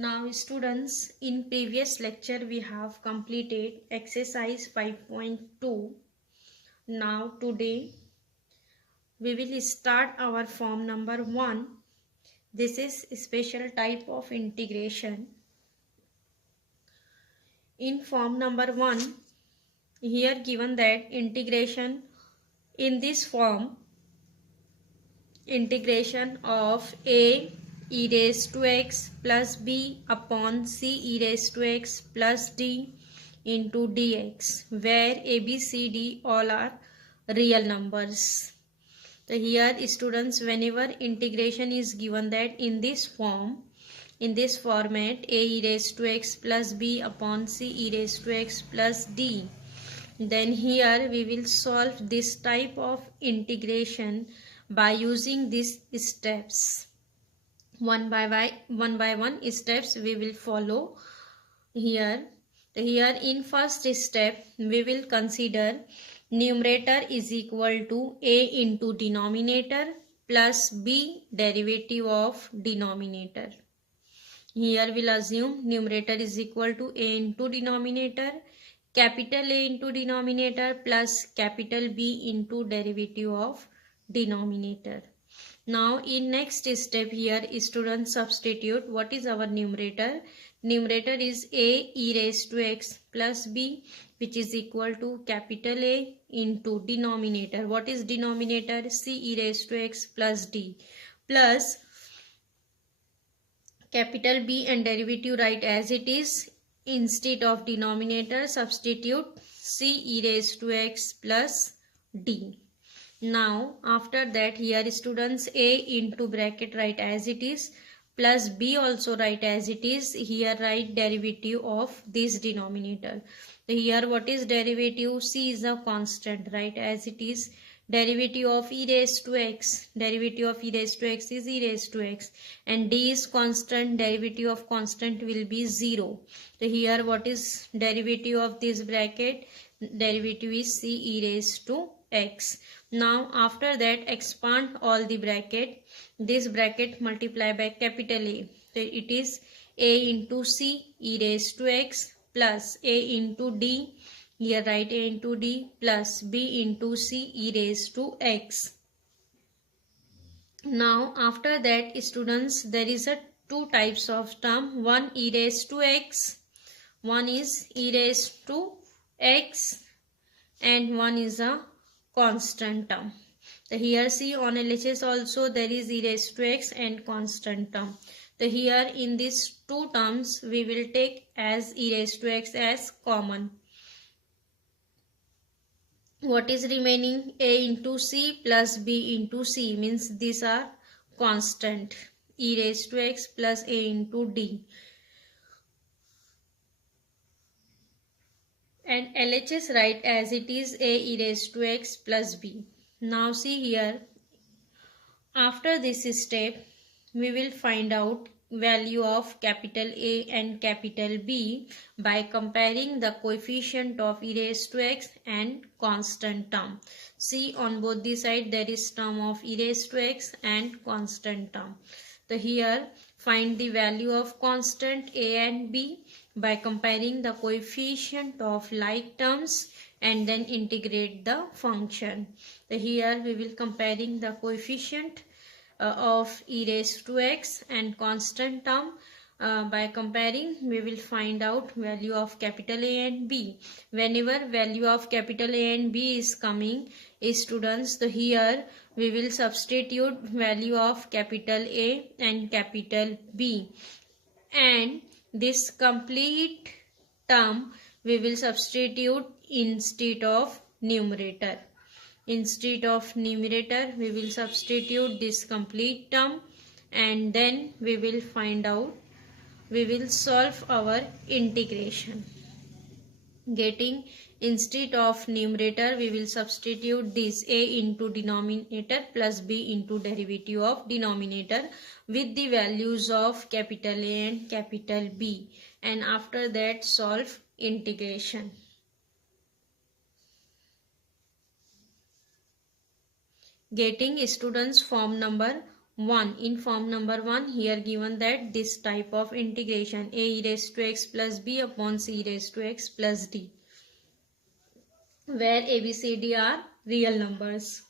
Now students, in previous lecture we have completed exercise 5.2. Now today we will start our form number 1. This is a special type of integration. In form number 1, here given that integration in this form, integration of a e raised to x plus b upon c e raised to x plus d into dx, where a, b, c, d all are real numbers. So here students, whenever integration is given that in this form, in this format, a e raised to x plus b upon c e raised to x plus d, then here we will solve this type of integration by using these steps. One by one steps we will follow here. Here in first step we will consider numerator is equal to a into denominator plus b derivative of denominator. Here we'll assume numerator is equal to a into denominator, capital A into denominator plus capital B into derivative of denominator. Now in next step here students substitute what is our numerator. Numerator is a e raised to x plus b, which is equal to capital A into denominator. What is denominator? C e raised to x plus d plus capital B and derivative write as it is. Instead of denominator substitute c e raised to x plus d. Now after that here students, a into bracket write as it is plus b also write as it is. Here write derivative of this denominator. Here what is derivative? C is a constant, right, as it is. Derivative of e raised to x, derivative of e raised to x is e raised to x, and d is constant, derivative of constant will be 0. So here what is derivative of this bracket? Derivative is c e raised to x. Now after that expand all the bracket. This bracket multiply by capital A. So it is a into c e raised to x plus a into d. Here write a into d plus b into c e raised to x. Now after that students, there is a two types of term. One e raised to x, one is e raised to x, and one is a constant term. So here see on LHS also there is e raised to x and constant term. So here in these two terms we will take as e raised to x as common. What is remaining? A into c plus b into c, means these are constant. E raised to x plus a into d. And LHS write as it is a e raised to x plus b. Now see here, after this step we will find out value of capital A and capital B by comparing the coefficient of e raised to x and constant term. See on both the side there is term of e raised to x and constant term. So here find the value of constant A and B by comparing the coefficient of like terms and then integrate the function. So here we will comparing the coefficient of e raised to x and constant term. By comparing we will find out value of capital A and B. Whenever value of capital A and B is coming, students, so here we will substitute value of capital A and capital B, and this complete term we will substitute instead of numerator. Instead of numerator we will substitute this complete term, and then we will find out, we will solve our integration. Getting instead of numerator we will substitute this a into denominator plus b into derivative of denominator with the values of capital A and capital B, and after that solve integration. Getting students form number 1. In form number 1, here given that this type of integration a e raised to x plus b upon c raised to x plus d, where a, b, c, d are real numbers.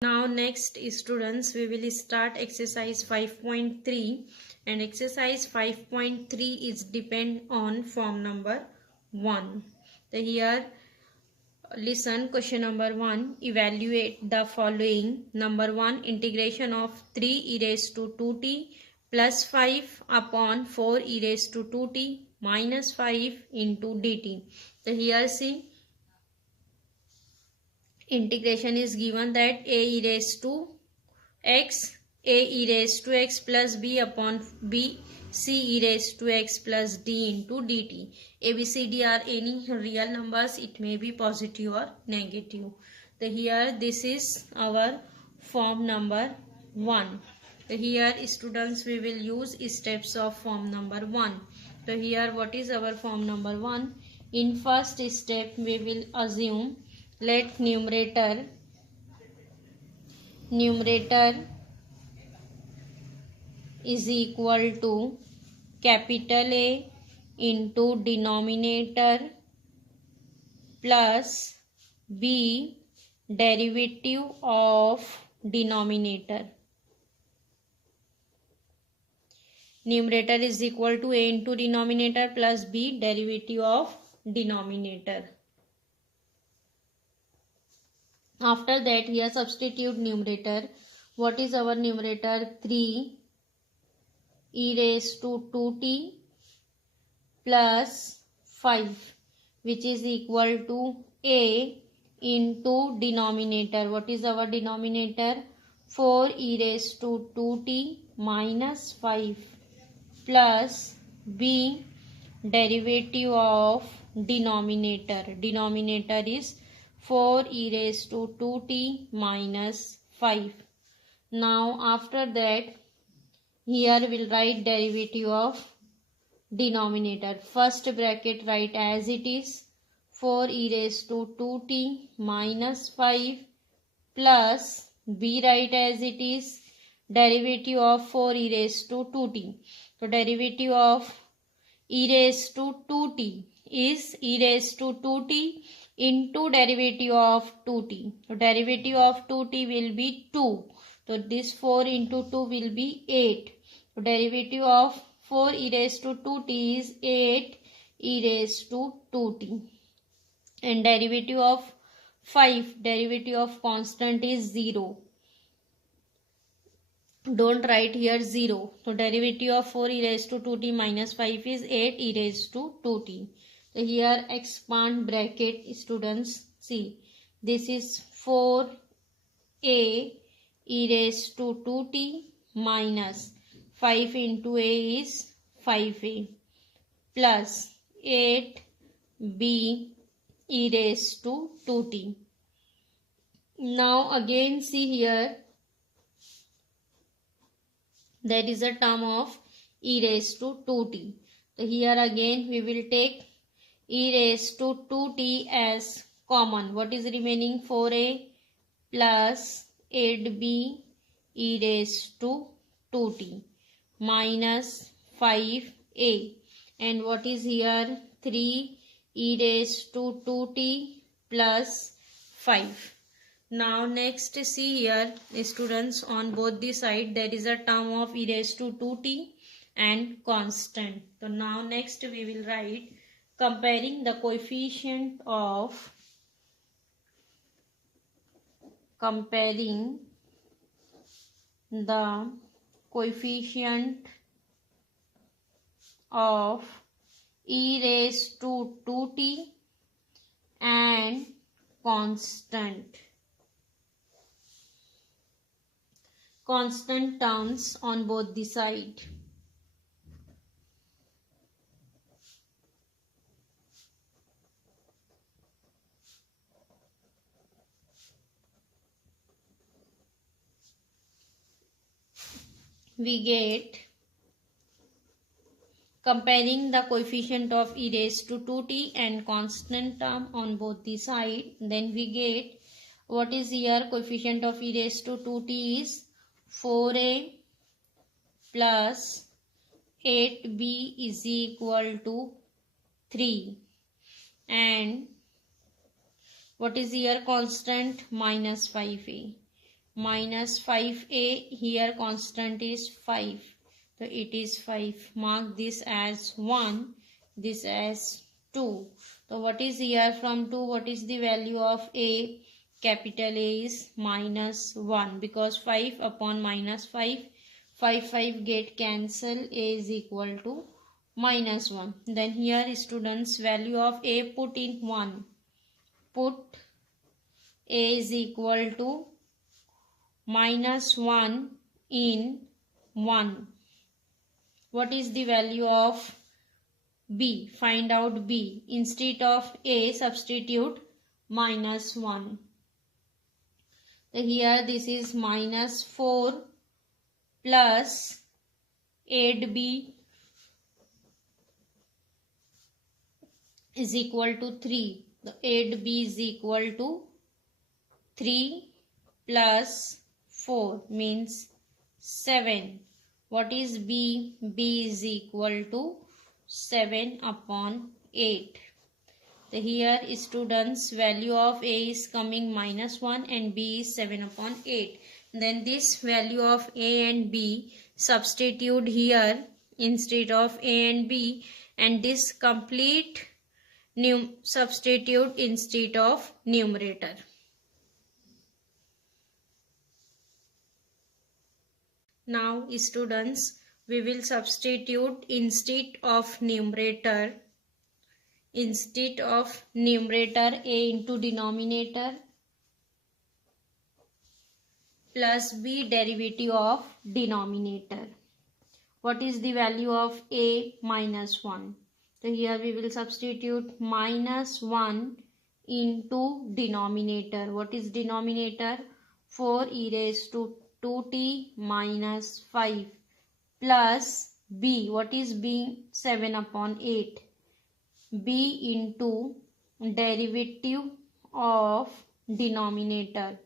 Now next students, we will start exercise 5.3, and exercise 5.3 is depend on form number 1. So here listen question number 1. Evaluate the following. Number 1, integration of 3 e raised to 2t plus 5 upon 4 e raised to 2t minus 5 into dt. So here see, integration is given that a e raised to x, a e raised to x plus b upon b, c e raised to x plus d into dt. A, b, c, d are any real numbers. It may be positive or negative. So here this is our form number 1. So here students, we will use steps of form number 1. So here what is our form number 1? In first step we will assume, let numerator is equal to capital A into denominator plus b derivative of denominator. Numerator is equal to a into denominator plus b derivative of denominator. After that, here substitute numerator. What is our numerator? 3 e raised to 2t plus 5, which is equal to a into denominator. What is our denominator? 4 e raised to 2t minus 5 plus b derivative of denominator. Denominator is 4 e raised to 2t minus 5. Now after that, here we'll write derivative of denominator. First bracket write as it is, 4 e raised to 2t minus 5 plus b write as it is, derivative of 4 e raised to 2t. So derivative of e raised to 2t is e raised to 2t into derivative of 2t. So derivative of 2t will be 2. So this 4 into 2 will be 8. So derivative of 4 e raised to 2t is 8 e raised to 2t. And derivative of 5, derivative of constant is 0. Don't write here 0. So derivative of 4 e raised to 2t minus 5 is 8 e raised to 2t. So here expand bracket students. See, this is 4a e raised to 2t minus 5 into a is 5a plus 8b e raised to 2t. Now again see here, there is a term of e raised to 2t. So here again we will take e raised to 2t as common. What is remaining? 4a plus 8b e raised to 2t minus 5a. And what is here? 3 e raised to 2t plus 5. Now next see here students, on both the side there is a term of e raised to 2t and constant. So now next we will write comparing the coefficient of e raised to 2t and constant terms on both the side. We get, comparing the coefficient of e raised to 2t and constant term on both the side, then we get What is here? Coefficient of e raised to 2t is 4a plus 8b is equal to 3. And what is here? Constant minus 5a. Minus 5a, here constant is 5. So it is 5. Mark this as 1, this as 2. So what is here from 2? What is the value of a? Capital A is minus 1, because 5 upon minus 5, 5 get cancel, a is equal to minus 1. Then here students, value of a put in 1. Put a is equal to minus 1 in 1. What is the value of b? Find out b. Instead of a, substitute minus 1. So here this is minus 4 plus 8b is equal to 3. The 8b is equal to 3 plus 4 means 7. What is b? b is equal to 7 upon 8. So here students, value of a is coming minus 1 and b is 7 upon 8. Then this value of a and b substitute here instead of a and b, and this complete substitute instead of numerator. Now students, we will substitute instead of numerator a into denominator plus b derivative of denominator. What is the value of a? Minus 1. So here we will substitute minus 1 into denominator. What is denominator? 4 e raised to 2t minus 5 plus b. What is b? 7 upon 8. b into derivative of denominator.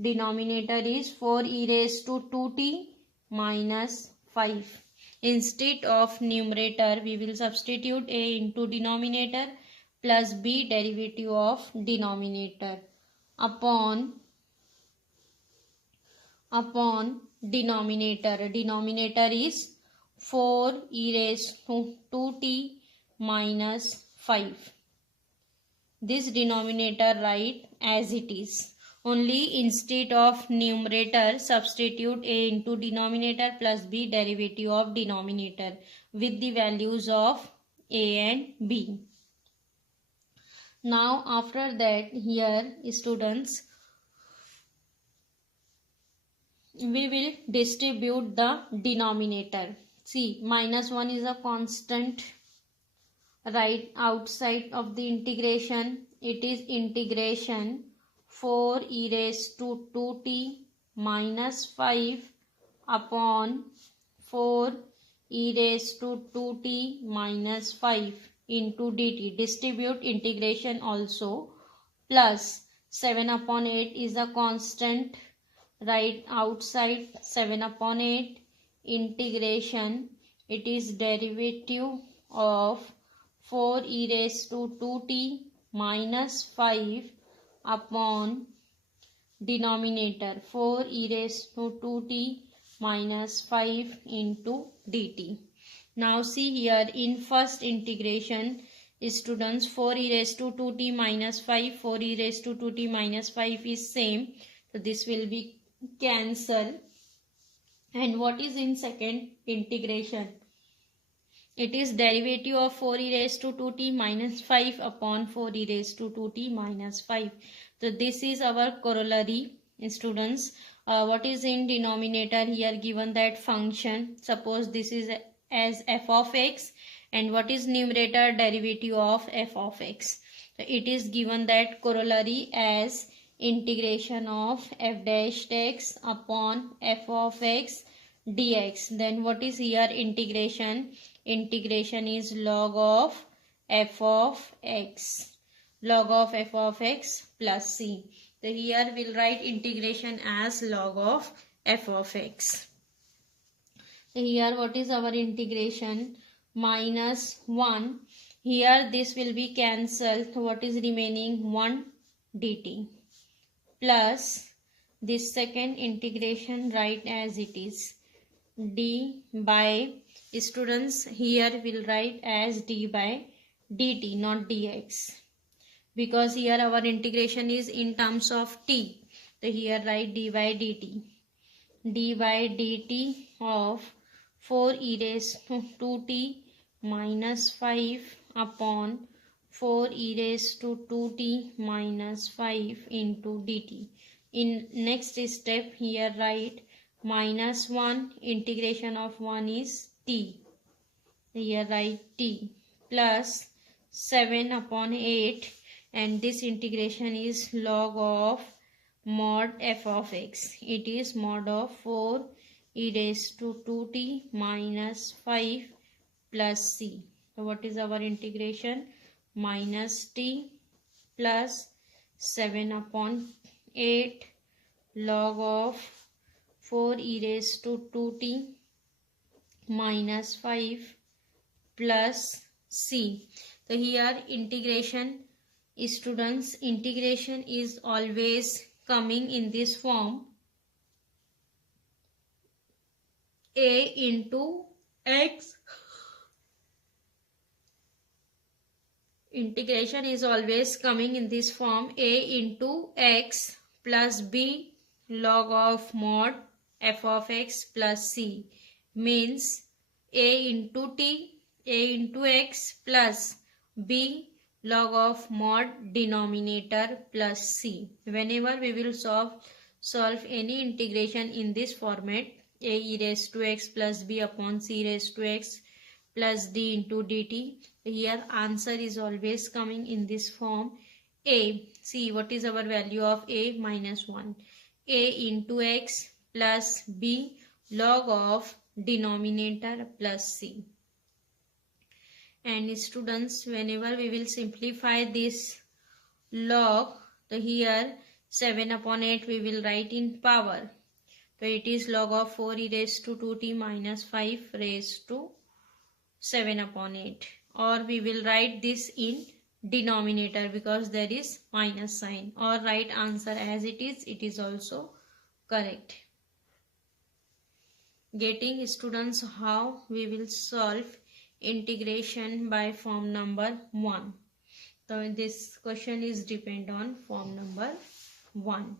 Denominator is 4 e raised to 2t minus 5. Instead of numerator, we will substitute a into denominator plus b derivative of denominator upon denominator. Denominator is 4 e raised to 2t minus 5. This denominator write as it is. Only instead of numerator, substitute a into denominator plus b derivative of denominator with the values of a and b. Now after that, here students, we will distribute the denominator. See, minus 1 is a constant. Right outside of the integration, it is integration 4 e raised to 2t minus 5 upon 4 e raised to 2t minus 5 into dt. Distribute integration also, plus 7 upon 8 is a constant. Right outside 7 upon 8 integration, it is derivative of 4 e raised to 2t minus 5 upon denominator 4 e raised to 2t minus 5 into dt. Now see here, in first integration, students, 4 e raised to 2t minus 5, 4 e raised to 2t minus 5 is same. So this will be cancel. And what is in second integration? It is derivative of 4 e raised to 2t minus 5 upon 4 e raised to 2t minus 5. So this is our corollary, students. What is in denominator? Here given that function. Suppose this is as f of x, and what is numerator? Derivative of f of x. So it is given that corollary as integration of f dash x upon f of x dx. Then what is here integration? Integration is log of f of x log of f of x plus c. So here we'll write integration as log of f of x. So here what is our integration? Minus 1. Here this will be cancelled. What is remaining? 1 dt plus this second integration write as it is. D by, students here will write as d by dt, not dx, because here our integration is in terms of t. So here write d by dt. D by dt of 4 e raised to 2t minus 5 upon 4 e raised to 2t minus 5 into dt. In next step here write minus 1, integration of 1 is t. Here write t plus 7 upon 8, and this integration is log of mod f of x. It is mod of 4 e raised to 2t minus 5 plus c. So what is our integration? Minus t plus 7 upon 8 log of 4 e raised to 2t minus 5 plus c. So here integration, students, integration is always coming in this form: a into x. Integration is always coming in this form: a into x plus b log of mod f of x plus c, means a into t, a into x plus b log of mod denominator plus c. Whenever we will solve any integration in this format, a e raised to x plus b upon c raised to x plus d into dt, here answer is always coming in this form: a, see what is our value of a? Minus 1. A into x plus b log of denominator plus c. And students, whenever we will simplify this log, so here 7 upon 8 we will write in power. So it is log of 4 e raised to 2t minus 5 raised to 7 upon 8. Or we will write this in denominator because there is minus sign. Or write answer as it is also correct. Getting, students, how we will solve integration by form number 1. So this question is depend on form number 1.